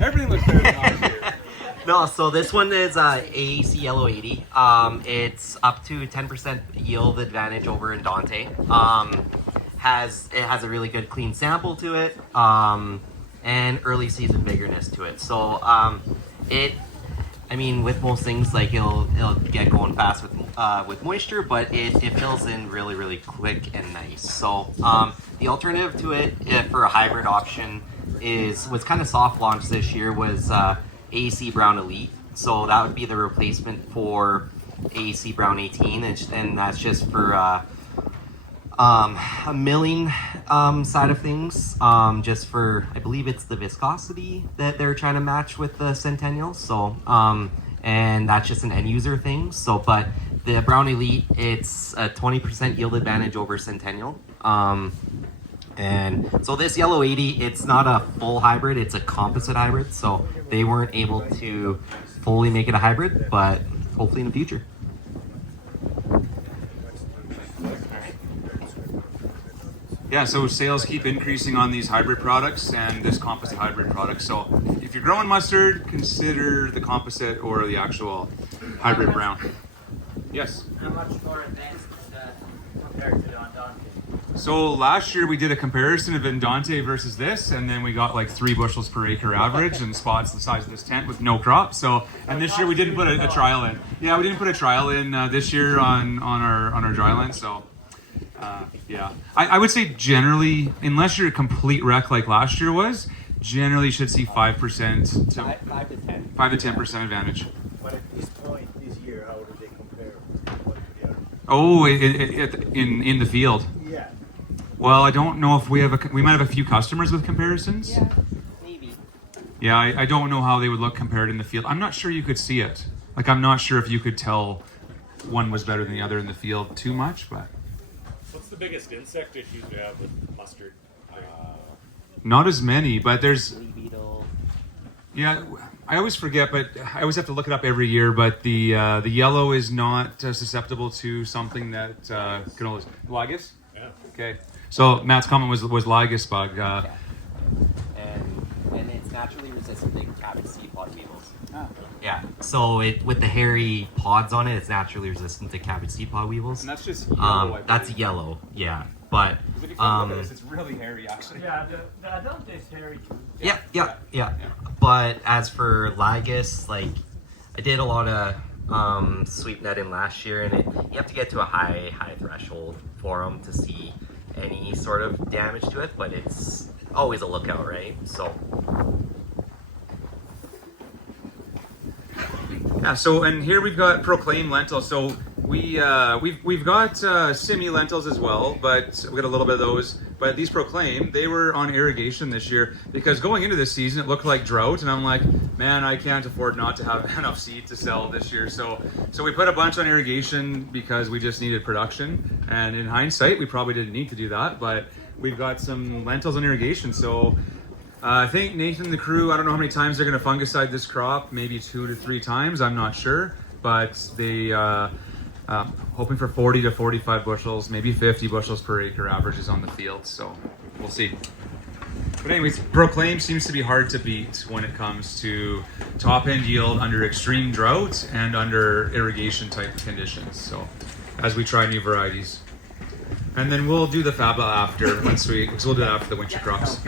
Everything looks better than last year. No, so this one is AAC Yellow 80. It's up to 10% yield advantage over Indante. It has a really good clean sample to it, and early season bigness to it. So I mean, with most things, like it'll get going fast with moisture, but it fills in really quick and nice. So the alternative to it for a hybrid option was kind of soft launched this year was AAC Brown Elite. So that would be the replacement for AAC Brown 18, and that's just for a milling side of things, just for, I believe it's the viscosity that they're trying to match with the Centennial. So and that's just an end user thing. So but the Brown Elite, it's a 20% yield advantage over Centennial. And so this Yellow 80, it's not a full hybrid, it's a composite hybrid. So they weren't able to fully make it a hybrid, but hopefully in the future. Yeah, so sales keep increasing on these hybrid products and this composite hybrid product. So if you're growing mustard, consider the composite or the actual hybrid brown. Yes? How much more advanced compared to the Andante? So last year we did a comparison of Indante versus this, and then we got like 3 bushels per acre average and spots the size of this tent with no crop. So, and this year we didn't put a trial in. Yeah, we didn't put a trial in this year on our dryland. So, yeah, I would say generally, unless you're a complete wreck like last year was, generally you should see 5% to 5 to 10% advantage. But at this point this year, how do they compare one to the other? Oh, in the field. Yeah. Well, I don't know if we might have a few customers with comparisons. Yeah, maybe. Yeah, I don't know how they would look compared in the field. I'm not sure you could see it. Like, I'm not sure if you could tell one was better than the other in the field too much, but. What's the biggest insect issues we have with mustard? Not as many, but there's. Flea beetle. Yeah, I always forget, but I always have to look it up every year. But the yellow is not susceptible to something that can always Lygus. Yeah. Okay, so Matt's comment was Lygus bug. Yeah. And it's naturally resistant to cabbage seed pod weevils. Ah. Yeah. So with the hairy pods on it, it's naturally resistant to cabbage seed pod weevils. And that's just yellow. That's yellow. Yeah. But If you look at this, it's really hairy actually. Yeah, the Andante is hairy too. yeah. But as for Lygus, like I did a lot of sweep netting last year, and you have to get to a high threshold for them to see any sort of damage to it. But it's always a lookout, right? So. Yeah. So and here we've got Proclaim Lentil. So we've got Simi lentils as well, but we got a little bit of those. But these Proclaim, they were on irrigation this year because going into this season it looked like drought, and I'm like, man, I can't afford not to have enough seed to sell this year. So we put a bunch on irrigation because we just needed production. And in hindsight, we probably didn't need to do that, but we've got some lentils on irrigation. So I think Nathan and the crew, I don't know how many times they're going to fungicide this crop, maybe 2 to 3 times, I'm not sure, but they hoping for 40 to 45 bushels, maybe 50 bushels per acre averages on the field, so we'll see. But anyways, Proclaim seems to be hard to beat when it comes to top end yield under extreme drought and under irrigation type conditions, so as we try new varieties. And then we'll do the Faba after, because we'll do that after the winter crops.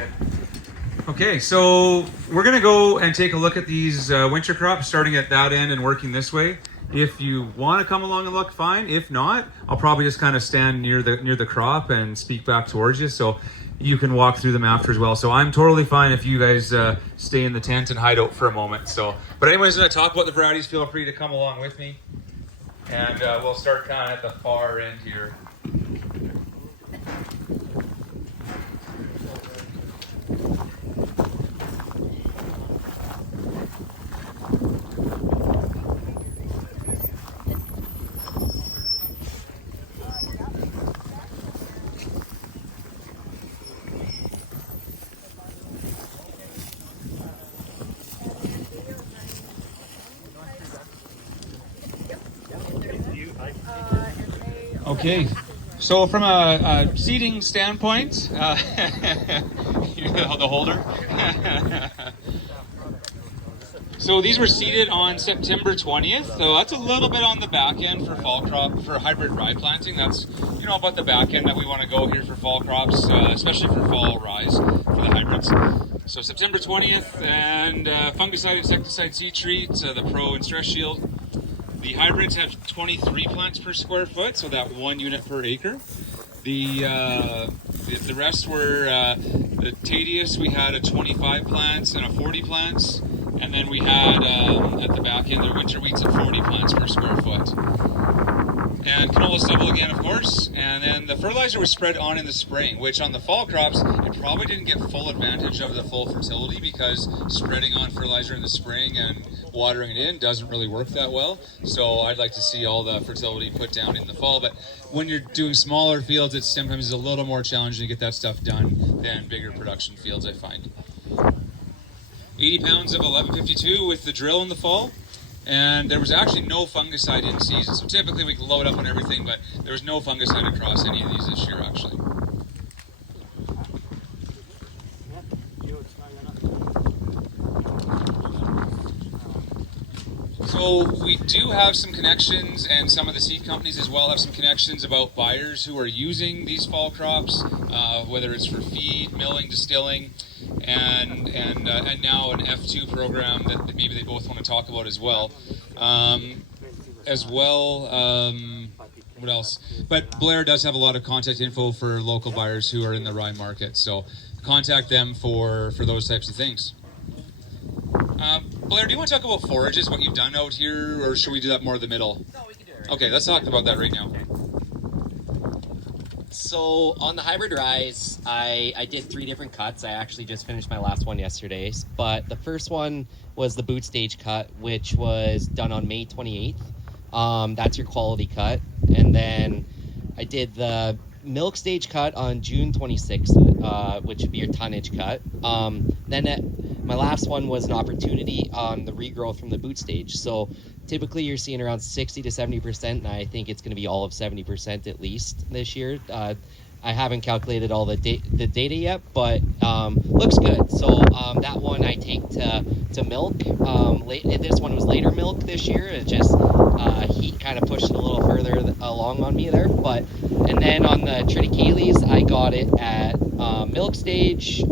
Okay, so we're gonna go and take a look at these winter crops, starting at that end and working this way. If you want to come along and look, fine. If not, I'll probably just kind of stand near the crop and speak back towards you, so you can walk through them after as well. So I'm totally fine if you guys stay in the tent and hide out for a moment. So, but anyways, going to talk about the varieties. Feel free to come along with me, and we'll start kind of at the far end here. Okay, so from a seating standpoint, you're the holder. So these were seeded on September 20th. So that's a little bit on the back end for fall crop, for hybrid rye planting. That's, you know, about the back end that we want to go here for fall crops, especially for fall rye for the hybrids. So September 20th, and fungicide, insecticide, seed treat, the Pro and Stress Shield. The hybrids have 23 plants per square foot, so that 1 unit per acre. The rest were the Tadius. We had a 25 plants and a 40 plants, and then we had at the back end the winter wheats at 40 plants per square foot. And canola stubble again, of course. And then the fertilizer was spread on in the spring, which on the fall crops, it probably didn't get full advantage of the full fertility because spreading on fertilizer in the spring and watering it in doesn't really work that well. So I'd like to see all the fertility put down in the fall. But when you're doing smaller fields, it's sometimes a little more challenging to get that stuff done than bigger production fields, I find. 80 pounds of 1152 with the drill in the fall. And there was actually no fungicide in season. So typically we can load up on everything, but there was no fungicide across any of these this year, actually. So we do have some connections, and some of the seed companies as well have some connections about buyers who are using these fall crops, whether it's for feed, milling, distilling, and now an F2 program that maybe they both want to talk about as well. What else? But Blair does have a lot of contact info for local buyers who are in the rye market, so contact them for those types of things. Blair, do you want to talk about forages, what you've done out here, or should we do that more in the middle? No, we can do it right. Okay, let's talk about that right now. So on the hybrid rye, I did 3 different cuts. I actually just finished my last one yesterday. But the first one was the boot stage cut, which was done on May 28th. That's your quality cut. And then I did the milk stage cut on June 26th, which would be your tonnage cut. My last one was an opportunity on the regrowth from the boot stage. So typically you're seeing around 60 to 70%, and I think it's going to be all of 70% at least this year. I haven't calculated all the data yet, but looks good. So that one I take to milk. This one was later milk this year. It just heat kind of pushed it a little further along on me there. And then on the triticales, I got it at milk stage.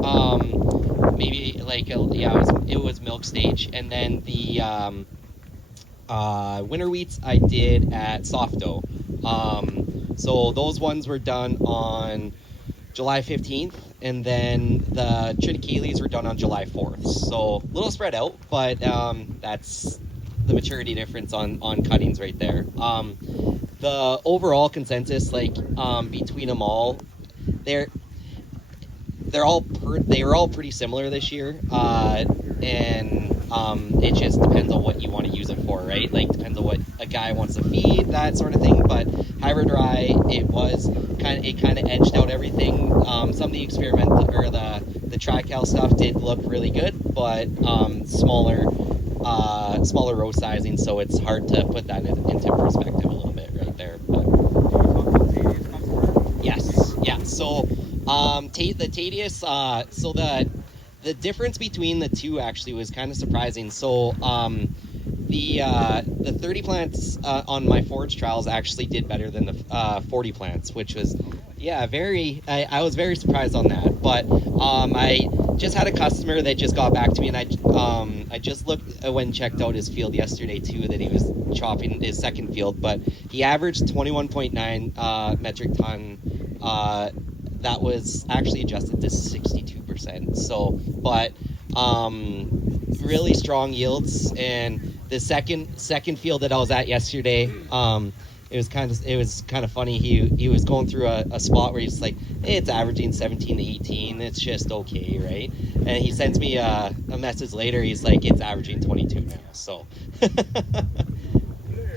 Maybe like it was milk stage, and then the winter wheats I did at soft dough. So those ones were done on July 15th, and then the triticales were done on July 4th. So a little spread out, but that's the maturity difference on cuttings right there. The overall consensus, between them all, they were all pretty similar this year, and it just depends on what you want to use it for, right? Like, depends on what a guy wants to feed, that sort of thing. But hybrid rye, it kind of edged out everything. Some of the experimental or the trical stuff did look really good, but smaller row sizing, so it's hard to put that into perspective a little bit right there. But yes, yeah. So the Tadius, so the difference between the two actually was kind of surprising. So the 30 plants on my forage trials actually did better than the 40 plants, which was I was very surprised on that. But I just had a customer that just got back to me, and I just went and checked out his field yesterday too, that he was chopping his second field, but he averaged 21.9 metric ton. That was actually adjusted to 62%. So, but really strong yields. And the second field that I was at yesterday, it was kind of funny. He was going through a spot where he's like, hey, it's averaging 17 to 18. It's just okay, right? And he sends me a message later. He's like, it's averaging 22 now. So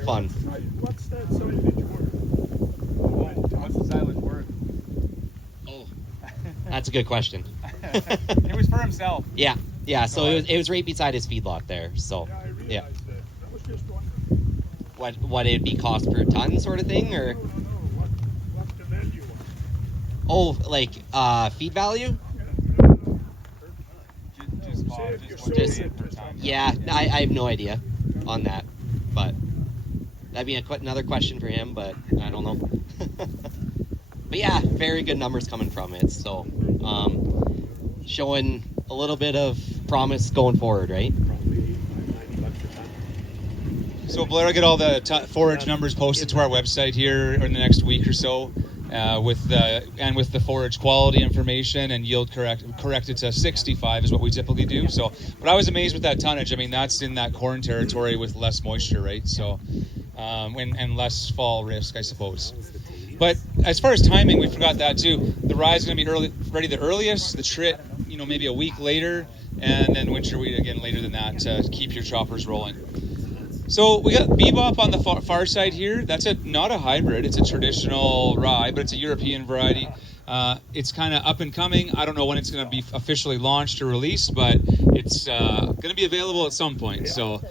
fun. What's that silage worth? What's the silage worth? That's a good question. It was for himself. Yeah. So it was right beside his feedlot there. So Yeah, I realized yeah. that. I was just wondering. What it'd be cost per ton sort of thing, or No. What's the value of it? feed value? No. Just Just, yeah, I have no idea on that, but that'd be another question for him, but I don't know. But yeah, very good numbers coming from it, so showing a little bit of promise going forward, right? So Blair will get all the forage numbers posted to our website here in the next week or so, with the forage quality information and yield corrected to 65 is what we typically do. So, but I was amazed with that tonnage. I mean, that's in that corn territory with less moisture, right? So, and less fall risk, I suppose. But as far as timing, we forgot that too. The rye is going to be ready the earliest. The trit, maybe a week later, and then winter wheat again later than that to keep your choppers rolling. So we got Bebop on the far side here. That's not a hybrid. It's a traditional rye, but it's a European variety. It's kind of up and coming. I don't know when it's going to be officially launched or released, but it's going to be available at some point. So,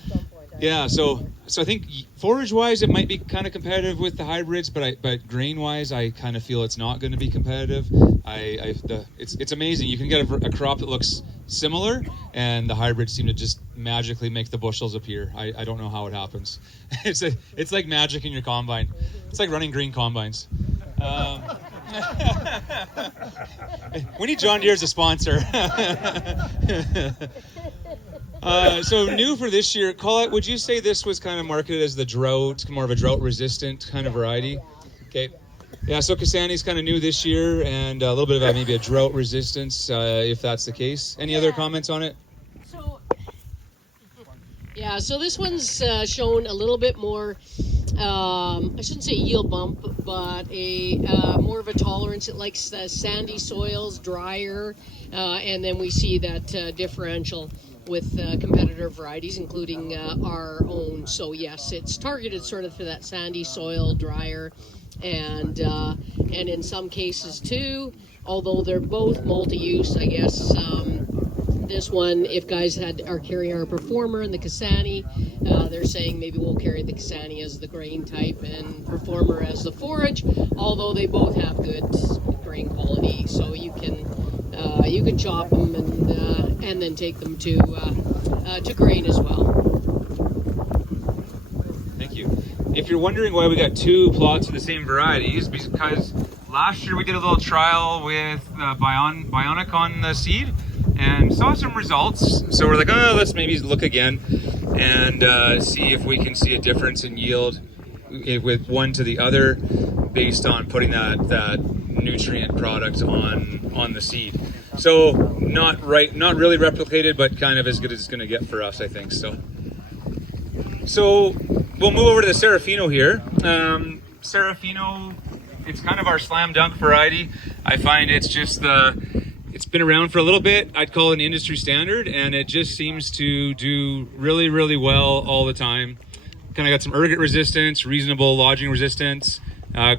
yeah. So I think forage-wise, it might be kind of competitive with the hybrids, but grain-wise, I kind of feel it's not going to be competitive. It's amazing. You can get a crop that looks similar, and the hybrids seem to just magically make the bushels appear. I don't know how it happens. It's like magic in your combine. It's like running green combines. We need John Deere as a sponsor. So new for this year, Colette, would you say this was kind of marketed as more of a drought-resistant kind of variety? Okay. Yeah, so Kasani's kind of new this year, and a little bit of maybe a drought resistance, if that's the case. Any other comments on it? So this one's shown a little bit more, I shouldn't say yield bump, but a more of a tolerance. It likes sandy soils, drier, and then we see that differential with competitor varieties, including our own. So yes, it's targeted sort of for that sandy soil, drier, and in some cases too, although they're both multi-use, I guess. This one, if guys are carrying our Performer and the Kasani, they're saying maybe we'll carry the Kasani as the grain type and Performer as the forage, although they both have good grain quality, so you can chop them and then take them to grain as well. Thank you. If you're wondering why we got two plots of the same varieties, because last year we did a little trial with Bionic on the seed and saw some results. So we're like, let's maybe look again and see if we can see a difference in yield with one to the other based on putting that nutrient product on the seed. So not really replicated, but kind of as good as it's going to get for us, I think. So we'll move over to the Serafino here. Serafino, it's kind of our slam dunk variety. I find it's just it's been around for a little bit. I'd call it an industry standard, and it just seems to do really, really well all the time. Kind of got some ergot resistance, reasonable lodging resistance,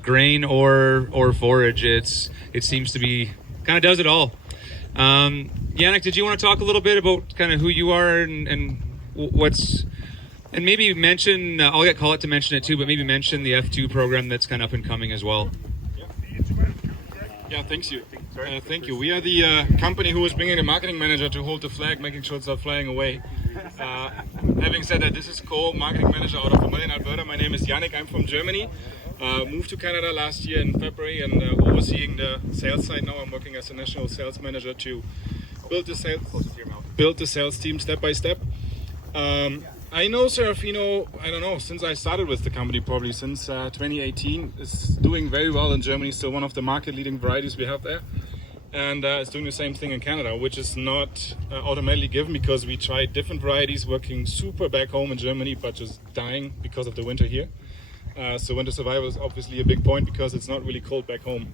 grain or forage. It seems to be kind of does it all. Yannick, did you want to talk a little bit about kind of who you are and what's, and maybe mention, I'll get Colette to mention it too, but maybe mention the F2 program that's kind of up and coming as well. Yeah, thank you. Thank you. We are the company who is bringing the marketing manager to hold the flag, making sure it's not flying away. Having said that, this is co-marketing manager out of Vermilion, Alberta. My name is Yannick. I'm from Germany. Moved to Canada last year in February and overseeing the sales side now. I'm working as a national sales manager to build the sales team step by step. I know Serafino, I don't know, since I started with the company, probably since 2018. It's doing very well in Germany, still one of the market leading varieties we have there. And it's doing the same thing in Canada, which is not automatically given because we tried different varieties working super back home in Germany, but just dying because of the winter here. So winter survival is obviously a big point because it's not really cold back home.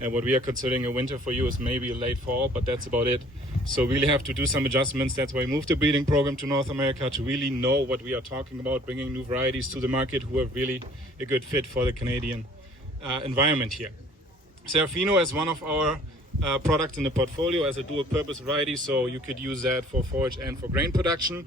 And what we are considering a winter for you is maybe a late fall, but that's about it. So we really have to do some adjustments. That's why we moved the breeding program to North America to really know what we are talking about, bringing new varieties to the market who are really a good fit for the Canadian environment here. Serafino is one of our products in the portfolio as a dual purpose variety, so you could use that for forage and for grain production.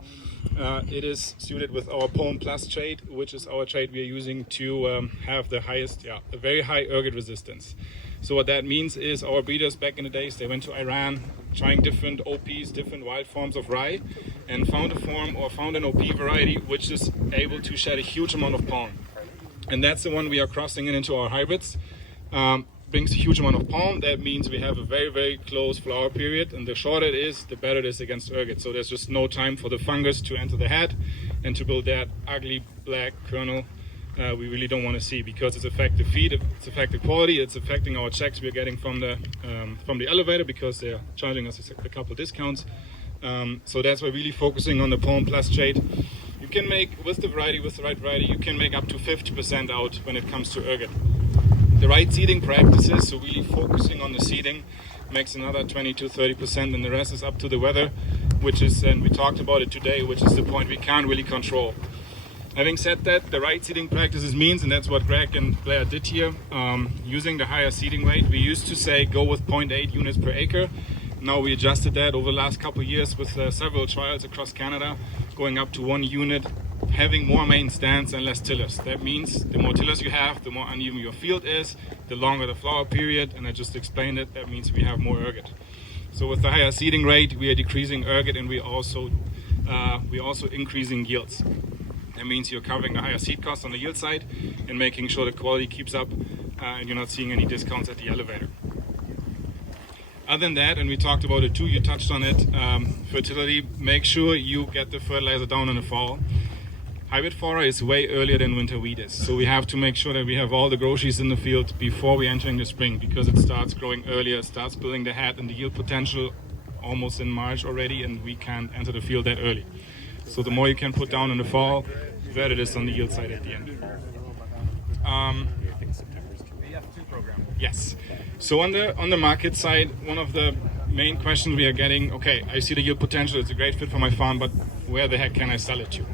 It is suited with our Pollen Plus trait, which is our trait we are using to have the highest, a very high ergot resistance. So what that means is our breeders back in the days, they went to Iran, trying different OPs, different wild forms of rye, and found an OP variety which is able to shed a huge amount of pollen. And that's the one we are crossing into our hybrids. Brings a huge amount of pollen. That means we have a very, very close flower period, and the shorter it is, the better it is against ergot. So there's just no time for the fungus to enter the head and to build that ugly black kernel we really don't want to see, because it's affecting the feed, it's affecting quality, it's affecting our checks we're getting from the elevator, because they're charging us a couple of discounts. So that's why really focusing on the pollen plus shade. You can make, with the right variety, you can make up to 50% out when it comes to ergot. The right seeding practices, so really focusing on the seeding, makes another 20 to 30%, and the rest is up to the weather, which is, and we talked about it today, which is the point we can't really control. Having said that, the right seeding practices means, and that's what Greg and Blair did here, using the higher seeding rate. We used to say go with 0.8 units per acre. Now we adjusted that over the last couple of years with several trials across Canada, going up to 1 unit, having more main stands and less tillers. That means the more tillers you have, the more uneven your field is, the longer the flower period, and I just explained it, that means we have more ergot. So with the higher seeding rate, we are decreasing ergot, and we also increasing yields. That means you're covering the higher seed cost on the yield side and making sure the quality keeps up, and you're not seeing any discounts at the elevator. Other than that, and we talked about it too, you touched on it, fertility, make sure you get the fertilizer down in the fall. Hybrid fodder is way earlier than winter wheat is, so we have to make sure that we have all the groceries in the field before we enter the spring, because it starts growing earlier, it starts building the head and the yield potential almost in March already, and we can't enter the field that early. So the more you can put down in the fall, the better it is on the yield side at the end. Yes. So on the market side, one of the main questions we are getting, okay, I see the yield potential, it's a great fit for my farm, but where the heck can I sell it to?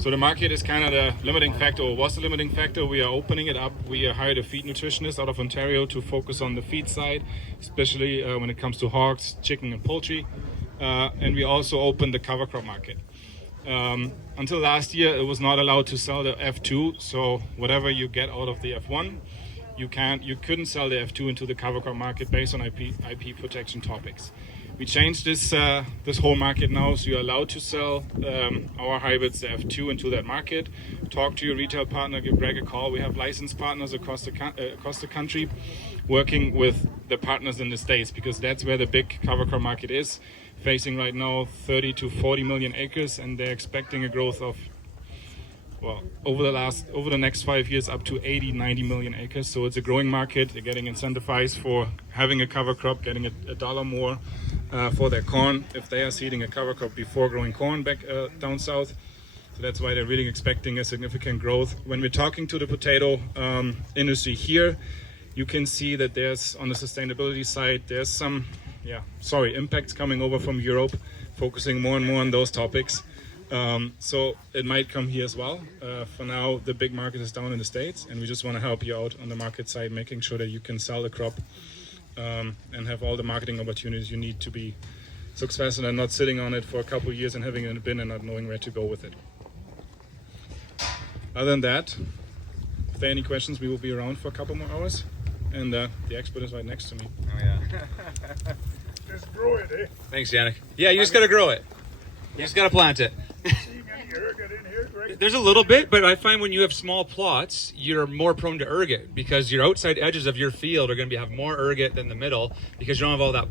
So the market is kind of the limiting factor, or was the limiting factor. We are opening it up. We hired a feed nutritionist out of Ontario to focus on the feed side, especially when it comes to hogs, chicken and poultry. And we also opened the cover crop market. Until last year, it was not allowed to sell the F2, so whatever you get out of the F1, you couldn't sell the F2 into the cover crop market based on IP protection topics. We changed this whole market now, so you're allowed to sell our hybrids, the F2, into that market. Talk to your retail partner, give Greg a call. We have licensed partners across the country, working with the partners in the States, because that's where the big cover crop market is, facing right now 30 to 40 million acres, and they're expecting a growth of, well, over the next 5 years up to 80, 90 million acres. So it's a growing market. They're getting incentivized for having a cover crop, getting a dollar more for their corn if they are seeding a cover crop before growing corn back down south. So that's why they're really expecting a significant growth. When we're talking to the potato industry here, you can see that there's, on the sustainability side, there's some impacts coming over from Europe, focusing more and more on those topics. So it might come here as well. For now, the big market is down in the States, and we just want to help you out on the market side, making sure that you can sell the crop and have all the marketing opportunities you need to be successful, and not sitting on it for a couple of years and having it in a bin and not knowing where to go with it. Other than that, if there are any questions, we will be around for a couple more hours, and the expert is right next to me. Oh yeah. Just grow it, eh? Thanks, Yannick. Yeah, you just gotta grow it. You just gotta plant it. Seeing any ergot in here, Greg? There's a little bit, but I find when you have small plots, you're more prone to ergot, because your outside edges of your field are going to have more ergot than the middle, because you don't have all that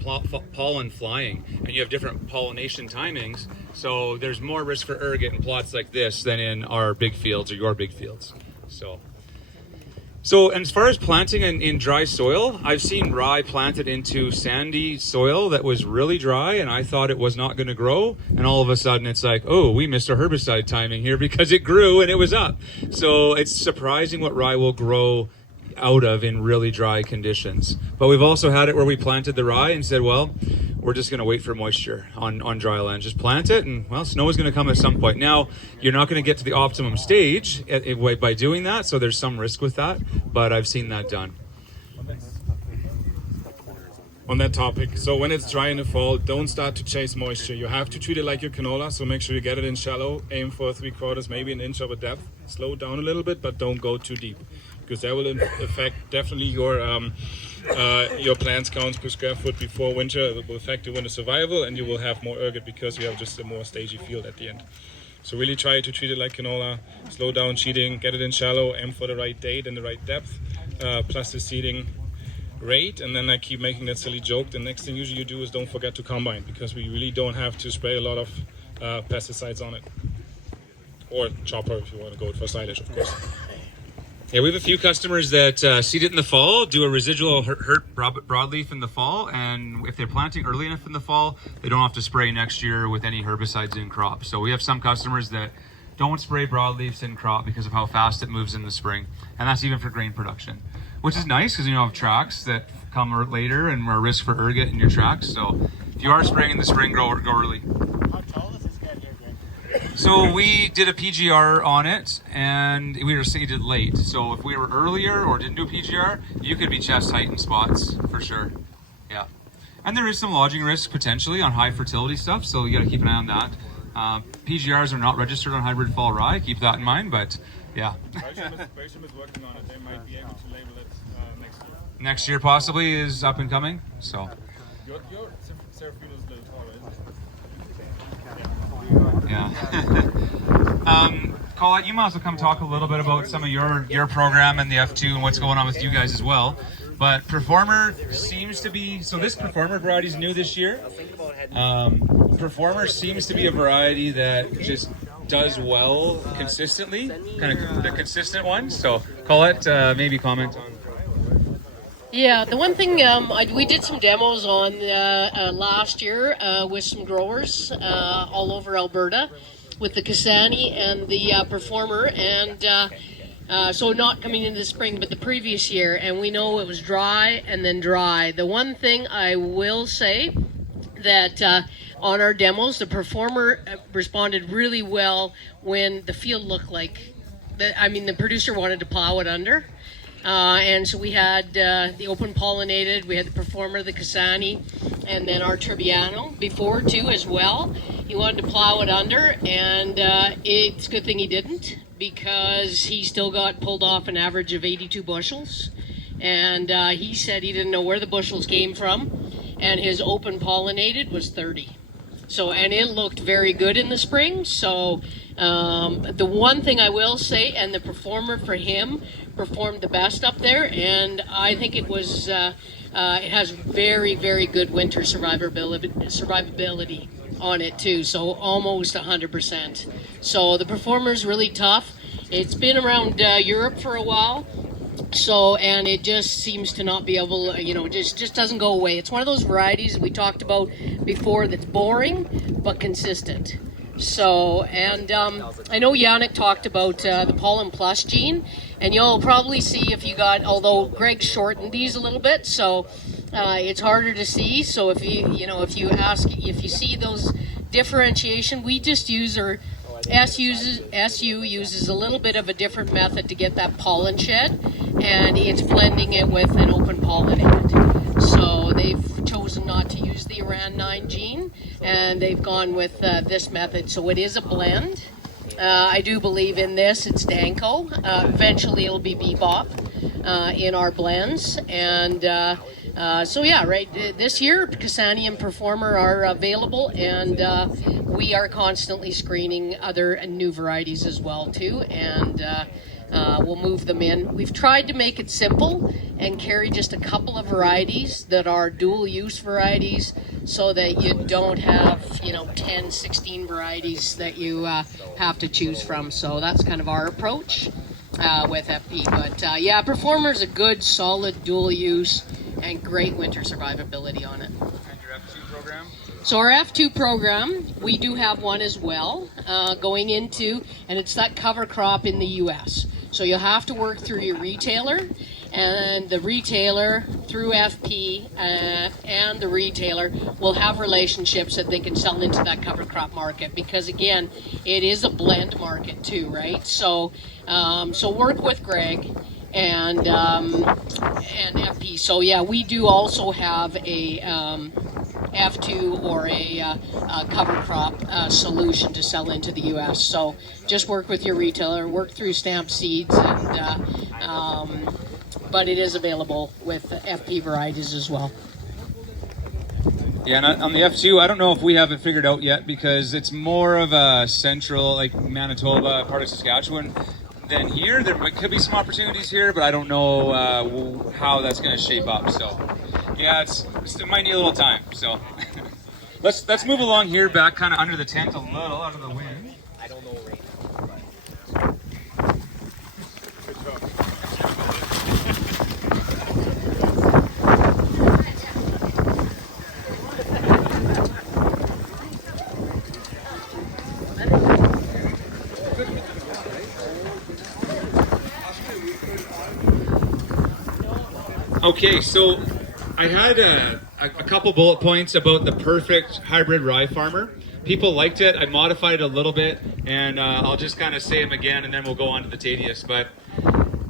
pollen flying, and you have different pollination timings. So there's more risk for ergot in plots like this than in our big fields or your big fields. So as far as planting in dry soil, I've seen rye planted into sandy soil that was really dry, and I thought it was not going to grow. And all of a sudden it's like, oh, we missed our herbicide timing here, because it grew and it was up. So it's surprising what rye will grow out of in really dry conditions. But we've also had it where we planted the rye and said, well, we're just going to wait for moisture on dry land. Just plant it, and well, snow is going to come at some point. Now, you're not going to get to the optimum stage by doing that, so there's some risk with that, but I've seen that done. On that topic, so when it's dry in the fall, don't start to chase moisture. You have to treat it like your canola, so make sure you get it in shallow, aim for 3/4, maybe an inch of a depth. Slow down a little bit, but don't go too deep, because that will affect definitely your your plants counts per square foot before winter. It will affect your winter survival, and you will have more ergot because you have just a more stagey field at the end. So really try to treat it like canola, slow down seeding, get it in shallow, aim for the right date and the right depth, plus the seeding rate. And then I keep making that silly joke. The next thing usually you do is don't forget to combine, because we really don't have to spray a lot of pesticides on it. Or chopper if you want to go for silage, of course. Yeah, we have a few customers that seed it in the fall, do a residual hurt broadleaf in the fall, and if they're planting early enough in the fall, they don't have to spray next year with any herbicides in crop. So we have some customers that don't spray broadleafs in crop because of how fast it moves in the spring, and that's even for grain production, which is nice because you have tracks that come later and more risk for ergot in your tracks. So if you are spraying in the spring, go early. How tall is this guy here, Greg? So we did a PGR on it, and we were seeded late. So if we were earlier or didn't do a PGR, you could be chest height in spots for sure. Yeah, and there is some lodging risk potentially on high fertility stuff, so you got to keep an eye on that. PGRs are not registered on hybrid fall rye. Keep that in mind. But yeah, Belgium is working on it. They might be able to label it next year. next year possibly is up and coming. So Your Serafino is a little taller, isn't it? yeah. Colette, you might also come talk a little bit about some of your program and the F2 and what's going on with you guys as well. But Performer seems to be, so this Performer variety is new this year. Performer seems to be a variety that just does well consistently, kind of the consistent one. So Colette, maybe comment on. Yeah, the one thing we did some demos on last year with some growers all over Alberta with the Cassani and the Performer, and so not coming into the spring but the previous year, and we know it was dry and then dry. The one thing I will say that on our demos, the Performer responded really well when the field looked like, the producer wanted to plow it under. And so we had the open pollinated, we had the Performer, the Cassani, and then our Trebbiano before too as well. He wanted to plow it under, and it's a good thing he didn't, because he still got pulled off an average of 82 bushels. And he said he didn't know where the bushels came from, and his open pollinated was 30. So, and it looked very good in the spring. So the one thing I will say, and the Performer for him performed the best up there, and I think it was it has very, very good winter survivability on it too, so almost 100%. So the Performer's really tough. It's been around Europe for a while, so, and it just seems to not be able, just doesn't go away. It's one of those varieties we talked about before that's boring but consistent. So, and I know Yannick talked about the Pollen Plus gene, and you'll probably see if you got, although Greg shortened these a little bit, so it's harder to see. So if you see those differentiation, we just use our SU uses a little bit of a different method to get that pollen shed, and it's blending it with an open pollinated. So they've chosen not to use the Iran9 gene, and they've gone with this method. So it is a blend. I do believe in this. It's Danko. Eventually it'll be Bebop in our blends. And so yeah, right. This year, Cassani and Performer are available, and we are constantly screening other new varieties as well too. And we'll move them in. We've tried to make it simple and carry just a couple of varieties that are dual use varieties, so that you don't have 10, 16 varieties that you have to choose from. So that's kind of our approach with FP. But yeah, Performer's a good solid dual use and great winter survivability on it. And your F2 program? So our F2 program, we do have one as well going into, and it's that cover crop in the US. So you'll have to work through your retailer, and the retailer through FP and the retailer will have relationships that they can sell into that cover crop market, because again, it is a blend market too, right? So so work with Greg and FP. So yeah, we do also have a F2 or a cover crop solution to sell into the US. So just work with your retailer, work through Stamp Seeds, but it is available with FP varieties as well. Yeah, and on the F2, I don't know if we have it figured out yet because it's more of a central, like Manitoba, part of Saskatchewan than here. There could be some opportunities here, but I don't know how that's going to shape up. So, yeah, it might need a little time. So, let's move along here, back kind of under the tent a little, out of the wind. I don't know right Okay, so I had a couple bullet points about the perfect hybrid rye farmer. People liked it. I modified it a little bit, and I'll just kind of say them again, and then we'll go on to the Tedious. But,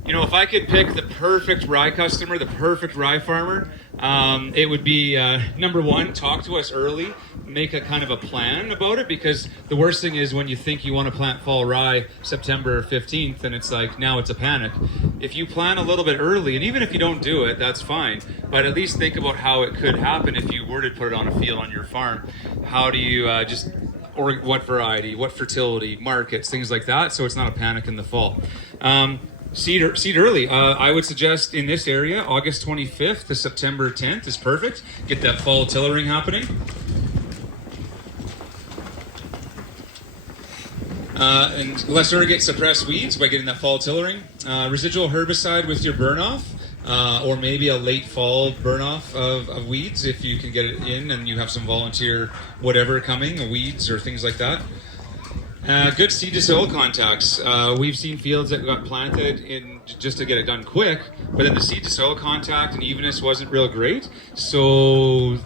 you know, if I could pick the perfect rye customer, the perfect rye farmer, it would be, number one, talk to us early, make a kind of a plan about it, because the worst thing is when you think you want to plant fall rye September 15th, and it's like, now it's a panic. If you plan a little bit early, and even if you don't do it, that's fine, but at least think about how it could happen if you were to put it on a field on your farm. How do you or what variety, what fertility, markets, things like that, so it's not a panic in the fall. Seed early. I would suggest in this area, August 25th to September 10th is perfect. Get that fall tillering happening. And less irrigate suppress weeds by getting that fall tillering. Residual herbicide with your burn-off, or maybe a late fall burn-off of weeds if you can get it in and you have some volunteer whatever coming, weeds or things like that. Good seed to soil contacts. We've seen fields that got planted in just to get it done quick, but then the seed to soil contact and evenness wasn't real great. So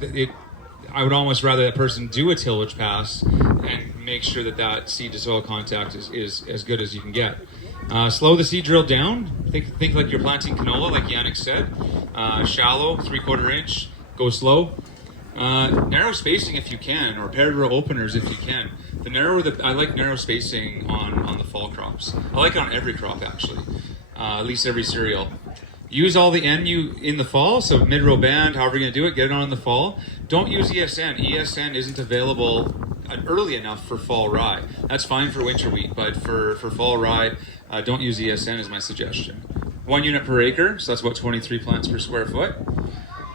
I would almost rather that person do a tillage pass and make sure that that seed to soil contact is as good as you can get. Slow the seed drill down. Think like you're planting canola, like Yannick said. Shallow, 3/4 inch. Go slow. Narrow spacing if you can, or paired row openers if you can. I like narrow spacing on the fall crops. I like it on every crop actually, at least every cereal. Use all the NU in the fall, so mid-row band, however you're going to do it, get it on in the fall. Don't use ESN. ESN isn't available early enough for fall rye. That's fine for winter wheat, but for fall rye, don't use ESN is my suggestion. 1 unit per acre, so that's about 23 plants per square foot.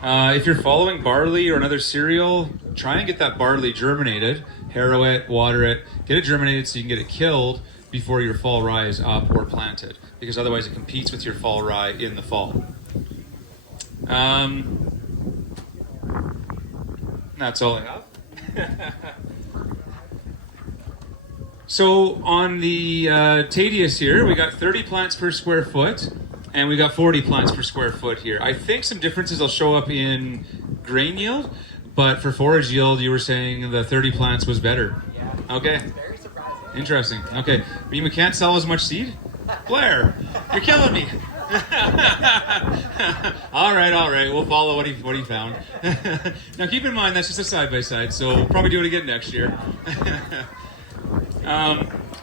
If you're following barley or another cereal, try and get that barley germinated, harrow it, water it, get it germinated so you can get it killed before your fall rye is up or planted, because otherwise it competes with your fall rye in the fall. That's all I have. So on the Tedious here, we got 30 plants per square foot, and we got 40 plants per square foot here. I think some differences will show up in grain yield, but for forage yield, you were saying the 30 plants was better. Yeah. Okay. Very surprising. Interesting. Okay. We can't sell as much seed? Blair, you're killing me. All right. We'll follow what he found. Now keep in mind, that's just a side-by-side, so we'll probably do it again next year.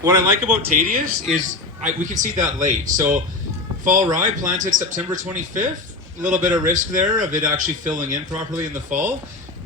What I like about Tedious is we can see that late. So fall rye planted September 25th, a little bit of risk there of it actually filling in properly in the fall.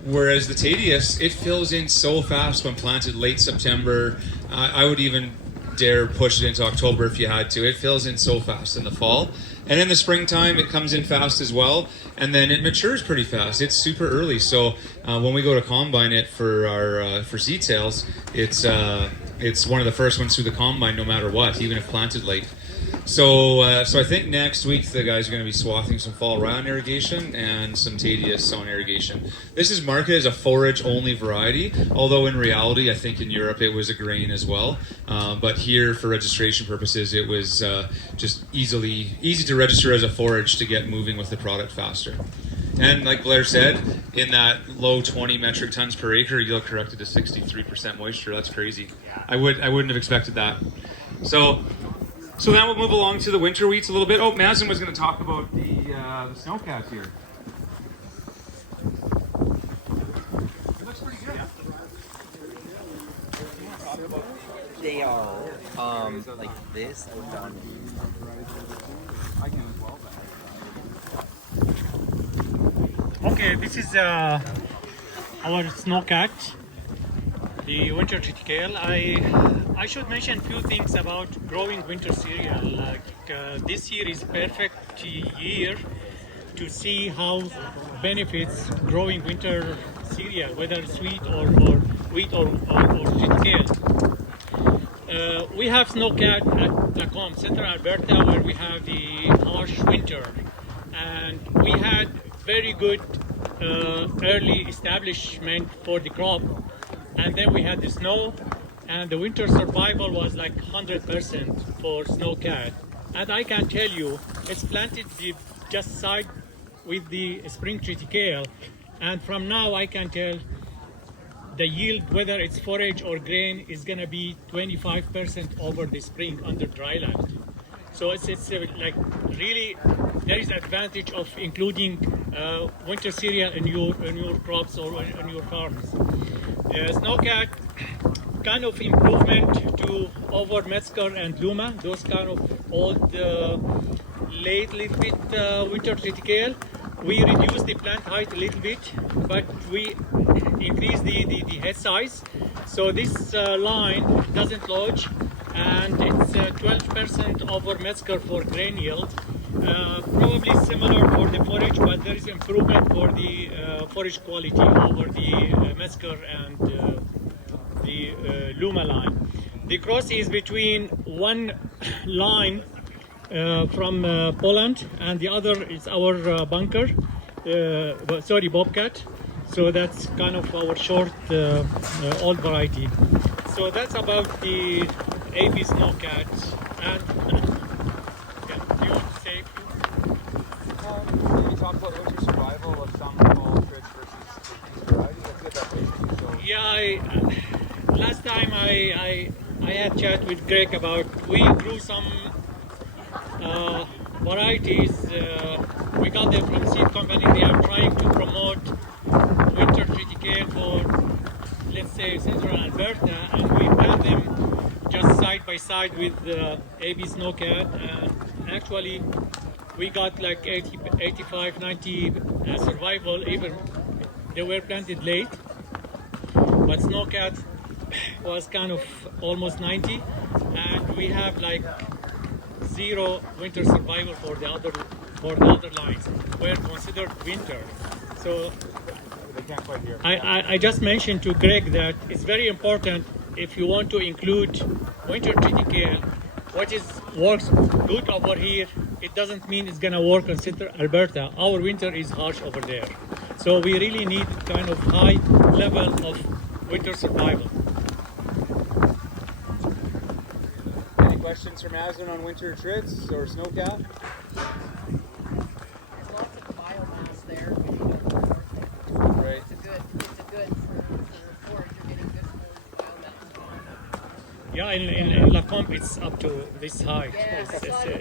Whereas the Tedious, it fills in so fast when planted late September. I would even dare push it into October if you had to. It fills in so fast in the fall. And in the springtime, it comes in fast as well. And then it matures pretty fast. It's super early. So when we go to combine it for our for seed sales, it's one of the first ones through the combine no matter what, even if planted late. So I think next week the guys are going to be swathing some fall rye on irrigation and some Tedious on irrigation. This is marketed as a forage-only variety, although in reality, I think in Europe it was a grain as well. But here, for registration purposes, it was just easy to register as a forage to get moving with the product faster. And like Blair said, in that low 20 metric tons per acre, yield corrected to 63% moisture. That's crazy. I wouldn't have expected that. So now we'll move along to the winter wheats a little bit. Oh, Mazin was going to talk about the snowcats here. It looks pretty good. They are like this. I can as well. Okay, this is our snowcat, the winter triticale. I should mention a few things about growing winter cereal. Like this year is perfect year to see how benefits growing winter cereal, whether sweet or wheat or triticale. We have snowcat at Lacombe, Central Alberta, where we have the harsh winter, and we had very good early establishment for the crop, and then we had the snow, and the winter survival was like 100% for snowcat. And I can tell you, it's planted just side with the spring triticale, and from now I can tell the yield, whether it's forage or grain, is going to be 25% over the spring under dry land. So it's like really there is advantage of including winter cereal in your crops or in your farms. Snowcat kind of improvement to over Metzger and Luma, those kind of old late little bit winter triticale. We reduced the plant height a little bit, but we increased the head size. So this line doesn't lodge, and it's 12% over Metzger for grain yield. Probably similar for the forage, but there is improvement for the forage quality over the Metzger and the Luma line. The cross is between one line from Poland, and the other is our bunker, Bobcat. So that's kind of our short old variety. So that's about the AB snowcat. And yeah, do you want to say? Can you talk about winter survival of some fall trips versus these varieties? Let's get that basically. So. Yeah, last time I had chat with Greg about we grew some varieties. We got them from seed company. They are trying to promote winter triticale for, let's say, Central Alberta, and we plant them just side by side with the AB snowcat, and actually we got like 80, 85, 90 survival, even they were planted late, but snowcat was kind of almost 90, and we have like 0 winter survival for the other lines were considered winter. So I just mentioned to Greg that it's very important if you want to include winter triticale. What works good over here, it doesn't mean it's gonna work in Central Alberta. Our winter is harsh over there, so we really need kind of high level of winter survival. Any questions from Aslan on winter trits or snowcat? Lots of biomass there. Right. It's a good for forage. You're getting good biomass. Yeah, in Lacombe it's up to this high. Yeah,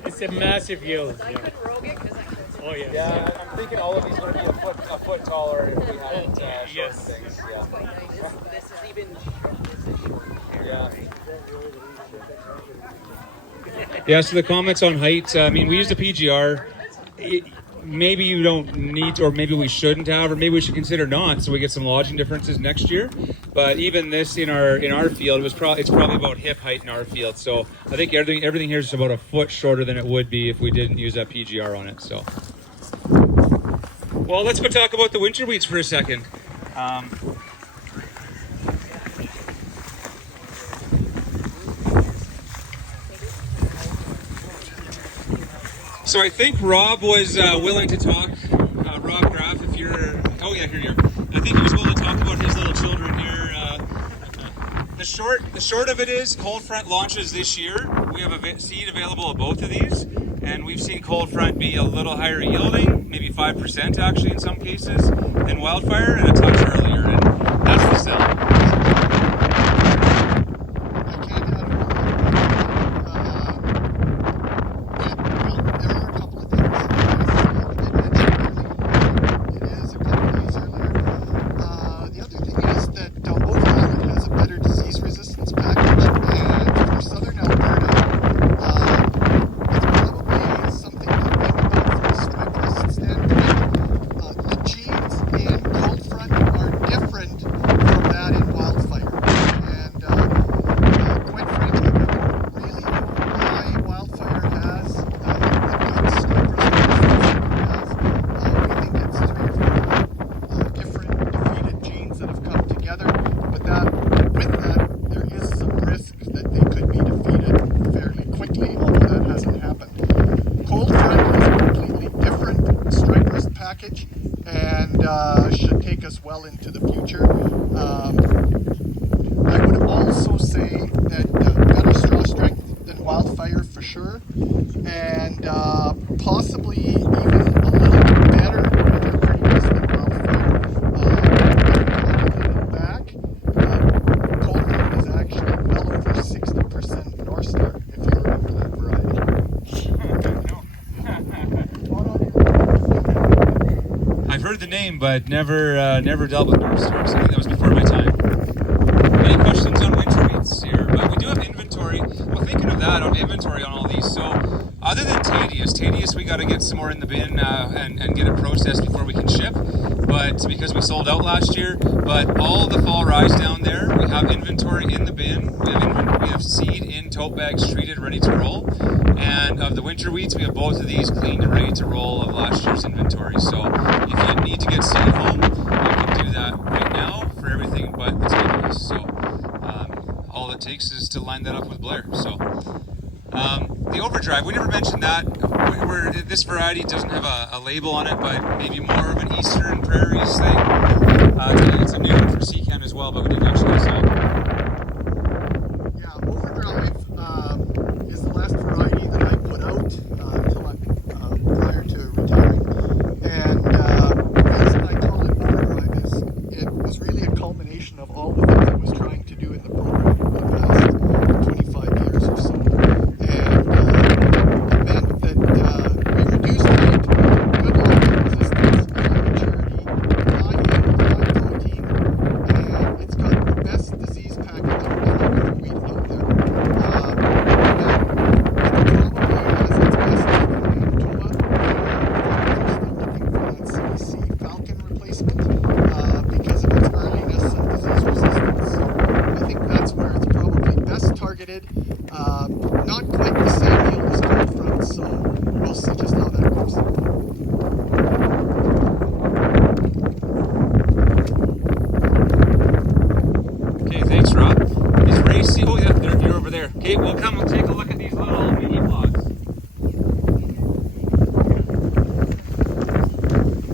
It's a massive yield. I Yeah. couldn't rogue it because I couldn't. Oh yes. Yeah, I'm thinking all of these would be a foot taller if we hadn't shortened Yes. things. Yeah. Quite nice. This is even. Yeah. Yeah, so the comments on height, I mean, we used a PGR. Maybe you don't need, or maybe we shouldn't have, or maybe we should consider not, so we get some lodging differences next year. But even this in our field it's probably about hip height in our field. So I think everything here is about a foot shorter than it would be if we didn't use that PGR on it. So, well, let's go talk about the winter wheats for a second. So I think Rob was willing to talk. Rob Graff, if you're, oh yeah, here you are. I think he was willing to talk about his little children here. The short of it is cold front launches this year. We have a seed available of both of these, and we've seen cold front be a little higher yielding, maybe 5% actually in some cases, than wildfire, and a touch earlier. And that's the sell. Genes well into the future. I would also say that better straw strength than Wildfire for sure, and possibly even a little bit better than previous than Wildfire. Back, Colton is actually well over 60% North Star, if you remember that variety. I've heard the name, but never dealt with North Star, so I think that was before my time. Any questions on winter wheats here? But we do have inventory. Well, thinking of that, on inventory on all these. So, other than Tadius we got to get some more in the bin and get it processed before we can ship. But because we sold out last year, but all the fall rise down there, we have inventory in the bin. We have seed in tote bags, treated, ready to roll. And of the winter wheats, we have both of these cleaned and ready to roll of last year's inventory. So if you need to get seed home, you can do that right now for everything but the Tadius. So all it takes is to line that up with Blair. So the overdrive, we never mentioned that. This variety doesn't have a label on it, but maybe more of an eastern prairies thing. It's a new one for Seacam as well, but we didn't actually decide. Yeah, Overdrive is the last variety that I put out prior to retiring. And the reason I call it Overdrive is it was really a culmination of all the things I was trying to do in the program for the past 25 years or so. And it meant that we reduced weight, good long-term resistance, high maturity, high yield, high protein, and it's got the best disease package of any other wheat out there. It probably has its best data in Manitoba. Farmers are still looking for that CDC Falcon replacement because of its earliness and disease resistance. So I think that's where it's probably best targeted. Not quite the same yield as Cold Front, so we'll see just how that goes. Okay, thanks, Rob. Is Ray see? Oh, yeah, you're over there. Okay, we'll take a look at these little mini plots.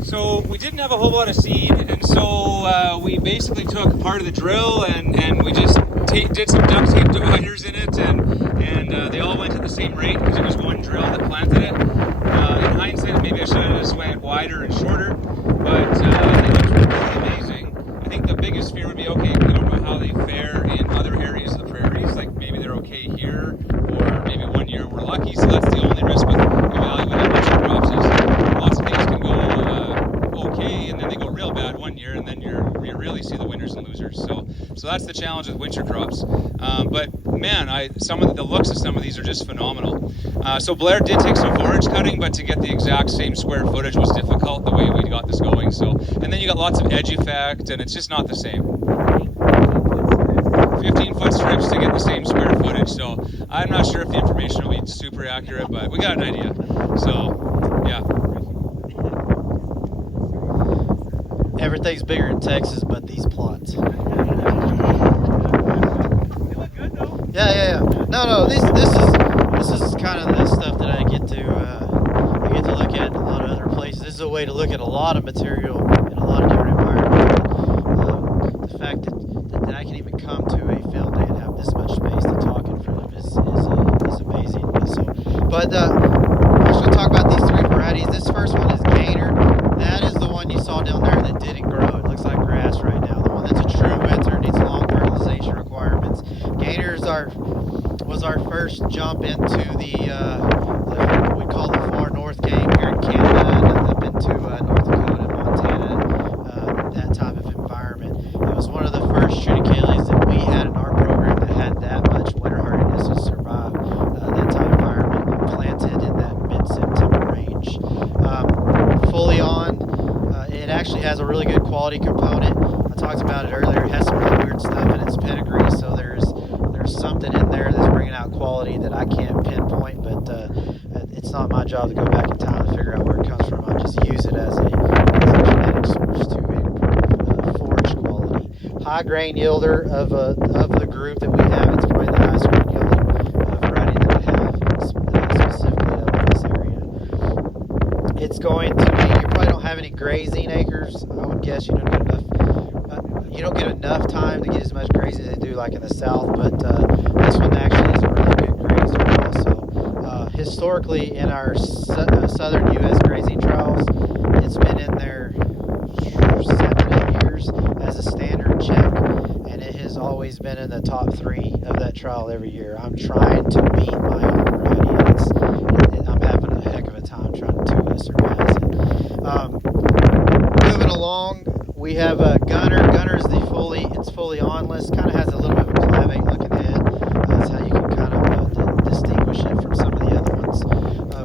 So we didn't have a whole lot of seed, and so we basically took part of the drill and we just did some duct tape dividers in it, and they all went at the same rate because it was one drill that planted it. In hindsight, maybe I should have just went wider and shorter, but they looked really amazing. I think the biggest fear would be, okay, we don't know how they fare in other areas of the prairies, like maybe they're okay here, or maybe one year we're lucky. So that's the only risk with evaluating winter crops is lots of things can go okay, and then they go real bad one year, and then you really see the winners and losers. So that's the challenge with winter crops. But man, the looks of some of these are just phenomenal. So Blair did take some forage cutting, but to get the exact same square footage was difficult the way we got this going. So, and then you got lots of edge effect, and it's just not the same. 15-foot strips to get the same square footage. So I'm not sure if the information will be super accurate, but we got an idea. So yeah. Everything's bigger in Texas, but these plots. They look good though. Yeah. No. This is kind of the stuff that I get to look at in a lot of other places. This is a way to look at a lot of material in a lot of different environments. The fact that I can even come to a field day and have this much space to talk in front of is amazing. So, but I was going to talk about these three varieties. This first one is Gator. That is the one you saw down there that didn't grow. It looks like grass right now. The one that's a true winter, needs long fertilization requirements. Gator was our first jump into the we call the far north game here in Canada and up into North Dakota, Montana, that type of environment. It was one of the first triticales that we had in our program that had that much winter hardiness to survive that type of environment, planted in that mid-September range. Fully on, it actually has a really good quality component. I talked about it earlier. It has some really weird stuff in its pedigree, so there's something in there that's bringing out quality that I can't pinpoint, but it's not my job to go back in time and figure out where it comes from. I just use it as a genetic source to improve forage quality. High grain yielder of the group that we have. It's probably the highest grain yielding variety that we have specifically up in this area. It's going to be, you probably don't have any grazing acres. I would guess you don't get enough you don't get enough time to get as much grazing as they do like in the south, but this one actually is a really good grazer also. Historically, in our southern U.S. grazing trials, it's been in there 7-8 years as a standard check, and it has always been in the top 3 of that trial every year. I'm trying to beat my own variety, and I'm having a heck of a time trying to surpass it. Moving along, we have Gunner. Gunner is it's fully onless, kind of has a little bit of a clavate looking head. That's how you can kind of distinguish it from some of the other ones.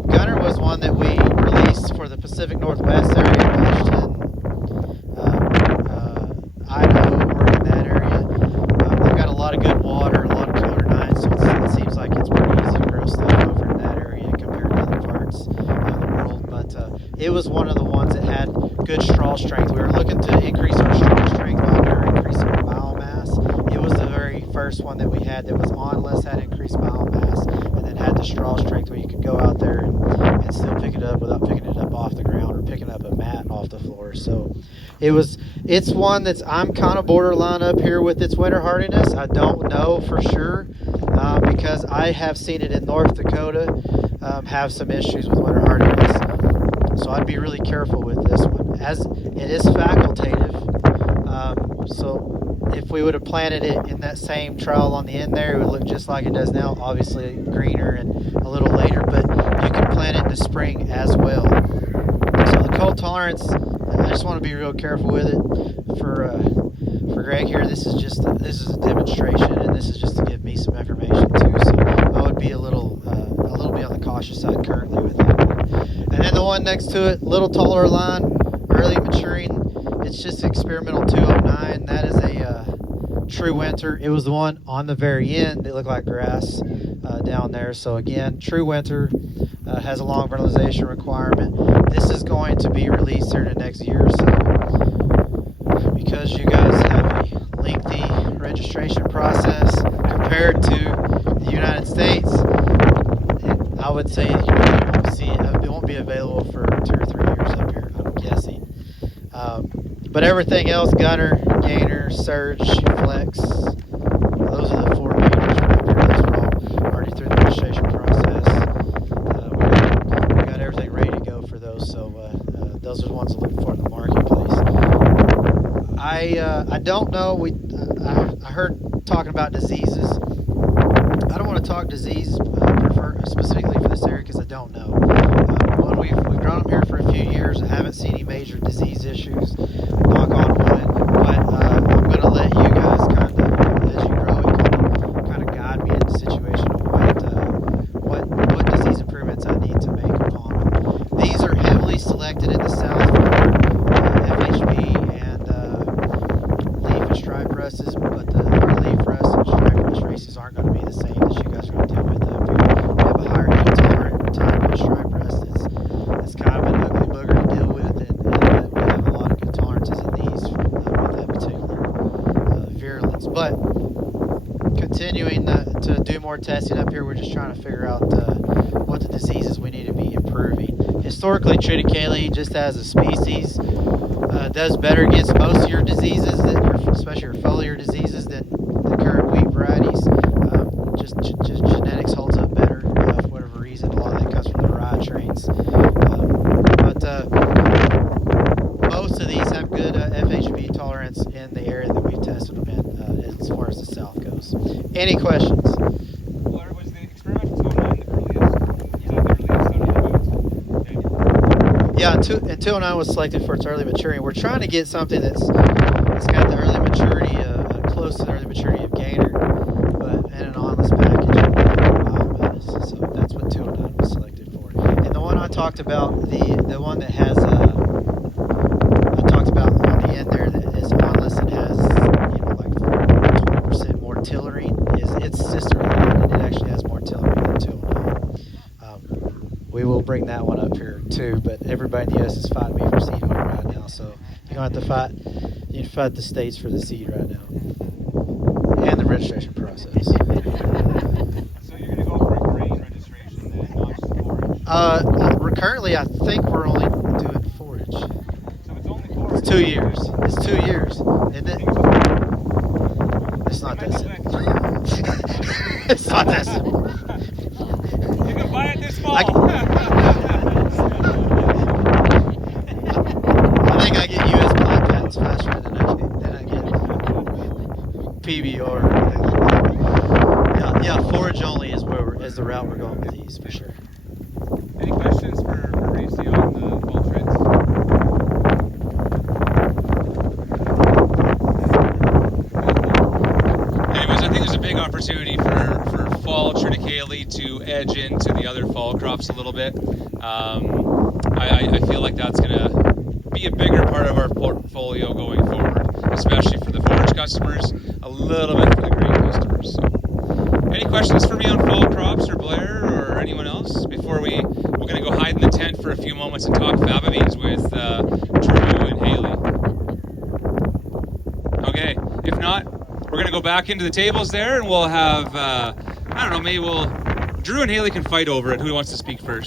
Gunner was one that we released for the Pacific Northwest area, Washington, Idaho, Oregon, that area. They've got a lot of good water, a lot of color nights, so it seems like it's pretty easy to grow stuff over in that area compared to other parts of the world. But it was one of the ones that had good straw strength. We were looking to increase our straw strength while we were increasing our biomass. It was the very first one that we had that was onless, had increased biomass, and then had the straw strength where you could go out there and still pick it up without picking it up off the ground or picking up a mat off the floor. So it's one that's, I'm kind of borderline up here with its winter hardiness. I don't know for sure because I have seen it in North Dakota have some issues with winter hardiness. So I'd be really careful with this one, as it is facultative. So if we would have planted it in that same trowel on the end there, it would look just like it does now, obviously greener and a little later, but you can plant it in the spring as well. So the cold tolerance, I just want to be real careful with it. For Greg here, this is a demonstration, and this is just to give me some information too. So I would be a little bit on the cautious side currently with that one. And then the one next to it, little taller line, early maturing. It's just experimental 209. That is a true winter. It was the one on the very end that looked like grass down there. So again, true winter, has a long fertilization requirement. This is going to be released here in the next year or so. Because you guys have a lengthy registration process compared to the United States, I would say you won't see it. It won't be available for 2 or 3 years up here, I'm guessing. But everything else, Gunner, Gainer, Surge, Flex, those are the 4 majors right up here. Those are all already through the registration process. We got everything ready to go for those, so those are the ones to look for in the marketplace. I don't know. I heard talking about diseases. I don't want to talk disease specifically for this area because I don't know. We've grown them here for a few years. I haven't seen any major disease issues. Knock on wood. But I'm going to let you guys kind of, as you grow it, kind of guide me in the situation of what disease improvements I need to make upon them. These are heavily selected in the south for FHB and leaf and stripe russes, but our leaf rust and stripe rust races aren't going to be the same that you guys are going to deal with up here. We have a higher heat tolerant type of stripe rust that's kind of an ugly booger to deal with, and we have a lot of good tolerances in these with that particular virulence. But continuing to do more testing up here, we're just trying to figure out what the diseases we need to be improving. Historically, triticale, just as a species, does better against most of your diseases, especially your foliar diseases, than the current wheat varieties. Just genetics holds up better for whatever reason. A lot of that comes from the rye trains. But most of these have good FHB tolerance in the area that we've tested them in, as far as the south goes. Any questions? Was the experimental 209 the earliest? Is that the earliest study? Yeah, and 209 was selected for its early maturing. We're trying to get something that's got the early maturity, close to the early maturity of Gainer, but in an honest package. So that's what 209 was selected for. And the one I talked about, the one that has, I talked about on the end there that is honest and has, like 20% more tillering, is its sister line, and it actually has more tillering than 209. We will bring that one up here too, but everybody in the U.S. is fighting me for seed oil right now, so you're going to have to fight. You need to fight the states for the seed right now, and the registration process. So you're going to go for a grain registration then, not just forage? Currently, I think we're only doing forage. So it's only forage? It's 2 years. It's 2 years. And then, it's not that simple. It's not that simple. You can buy it this fall. I think I get US plant patents faster than I get PB or anything like that. Yeah, forage only is is the route we're going with these for sure. Any questions for Racy on the fall trends? Anyways, I think there's a big opportunity for fall triticale to edge into the other fall crops a little bit. I feel like that's going to be a bigger part of our portfolio going forward, especially for the forage customers, a little bit for the grain customers. So, any questions for me on fall crops or Blair or anyone else before we're going to go hide in the tent for a few moments and talk faba beans with Drew and Haley? Okay, if not, we're going to go back into the tables there and we'll have, I don't know, maybe Drew and Haley can fight over it. Who wants to speak first?